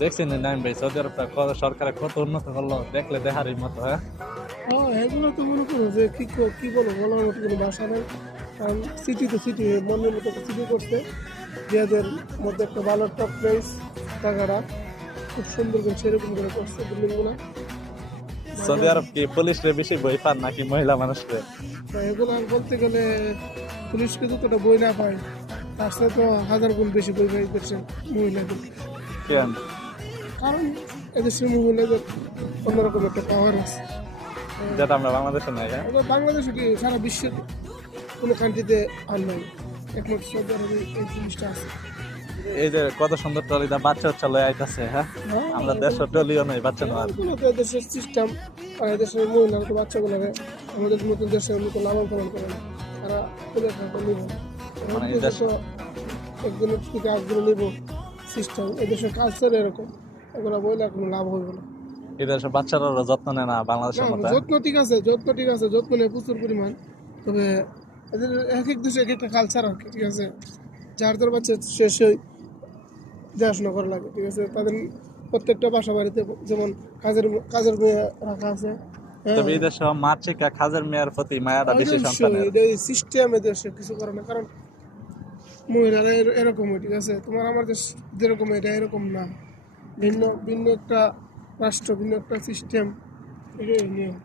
দেখছেন নাইম ভাই সৌদি আরবটা সরকারে কত উন্নত করলো, দেখলে দেখারই মতো। হ্যাঁ, এগুলো তো মনে করো যে কি বলো, বলার মতো কোনো ভাষা নেই। কারণ সিটি তো সিটি মনের মতো সিটি করছে, যাদের মধ্যে একটা ভালো একটা প্লেস টাকাটা খুব সুন্দর করে সেরকম করে করছে বিল্ডিংগুলো। সৌদি আরব কি পুলিশরে বেশি বই পান নাকি মহিলা মানুষরে? এগুলো বলতে গেলে পুলিশকে যতটা বই না পায় তার সাথে তো হাজার গুণ বেশি বই পাই করছে মহিলাদের। কেন? কারণ এদেশের মহিলাদের অন্যরকম একটা পাওয়ার আছে, যেটা আমরা বাংলাদেশে নাই। হ্যাঁ, এবার বাংলাদেশে কি সারা বিশ্বের কোনো কান্ট্রিতে আর নাই, একমাত্র সৌদি আরবে এই জিনিসটা আছে। এই যে কত সুন্দর ট্রলিটা বাচ্চা বাচ্চা লয়ে আইতাছে। হ্যাঁ, আমরা দেড়শো ট্রলিও নই বাচ্চা নেওয়ার। এগুলো তো দেশের সিস্টেম, আর এদেশের মহিলারা তো বাচ্চাগুলোকে আমাদের নতুন দেশের মতো লালন পালন করে না, তারা তুলে থাকা নিব মানে এই দেশে একদিনের থেকে একদিনে নিব সিস্টেম, এদেশের কালচার এরকম, এগুলো বইলে কোনো লাভ হবে না। এই দেশে বাচ্চারা যত্ন নেয় না বাংলাদেশের না, মতো। যত্ন ঠিক আছে, যত্ন নেই প্রচুর পরিমাণ, তবে এদের এক এক দেশে এক একটা কালচার আর কি, ঠিক আছে। যার যার বাচ্চা শেষই দেখাশোনা করা লাগে, ঠিক আছে। তাদের প্রত্যেকটা বাসা বাড়িতে যেমন কাজের মেয়ে রাখা আছে। তবে এই দেশে মাতৃকা কাজের মেয়ের প্রতি মায়াটা বেশি সন্তানের। সিস্টেম এদেশে কিছু করে না, কারণ মহিলারা এরকমই, ঠিক আছে। তোমার আমার দেশ যেরকম এটা এরকম না, ভিন্ন ভিন্ন একটা রাষ্ট্র, ভিন্ন একটা সিস্টেম, এটাই নিয়ম।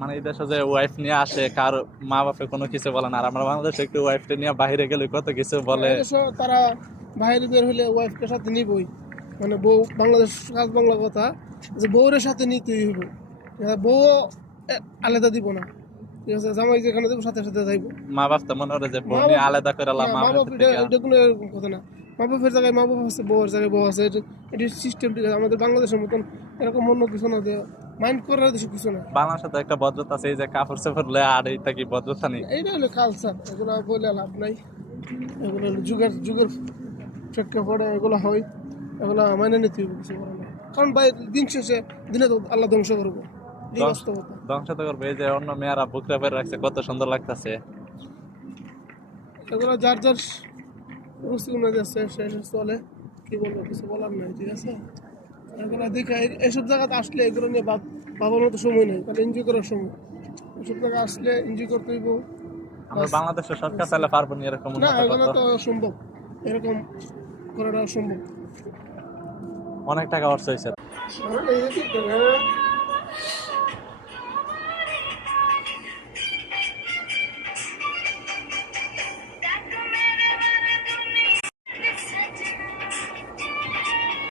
মানে এই দেশে যে ওয়াইফ নিয়ে আসে, কার মা বাপে কোনো কিছু বলে না, আর আমরা বাংলাদেশে একটু ওয়াইফটা নিয়ে বাইরে গেলে কত কিছু বলে। এদেশে তারা বাইরে বের হলে ওয়াইফকে সাথে নিবই, মানে বউ বাংলাদেশ কাজ বাংলা কথা, যে বউরের সাথে নিতেই হইব, বউ আলাদা দিব না, ঠিক আছে। জামাই যেখানে দেবো সাথে সাথে যাইব। মা বাপ তো মনে করে যে বোন নিয়ে আলাদা করে মা মা বাপের বাপ থেকে। এটা কোনো এরকম কথা না, মা বাপের জায়গায় মা বাপ আছে, বউয়ের জায়গায় বউ আছে, এটি সিস্টেম, ঠিক আছে। আমাদের বাংলাদেশের মতন এরকম অন্য কিছু না, যে মাইন্ড করার দেশে কিছু না। বাংলাদেশে তো একটা ভদ্রতা আছে, এই যে কাপড় চাপড় লয়ে আর এইটা কি ভদ্রতা নেই? এইটা হলো কালচার, এগুলো বলে লাভ নাই। এগুলো হলো যুগের যুগের প্রেক্ষাপটে এগুলো হয়, এগুলো মাইনে নিতে হবে, কিছু করে না। কারণ ভাই দিন শেষে দিনে তো আল্লাহ ধ্বংস করবো, এই বাস্তবতা। ধ্বংস তো করবে। এই যে অন্য মেয়েরা বুকরা পেরে রাখছে, কত সুন্দর লাগতেছে। এগুলো যার যার রুচি অনুযায়ী সে চলে, কি বলবো, কিছু বলার নাই, ঠিক আছে। এগুলো দেখে এইসব জায়গাতে আসলে এগুলো নিয়ে ভাবার মতো সময় নেই, কারণ এনজয় করার সময়। এইসব জায়গায় আসলে এনজয় করতে হইব। আমরা বাংলাদেশের সরকার চাইলে পারবো না এরকম না, উন্নত এগুলো করতে। তো সম্ভব, এরকম করাটা সম্ভব। অনেক টাকা খরচ হয়েছে। এই যে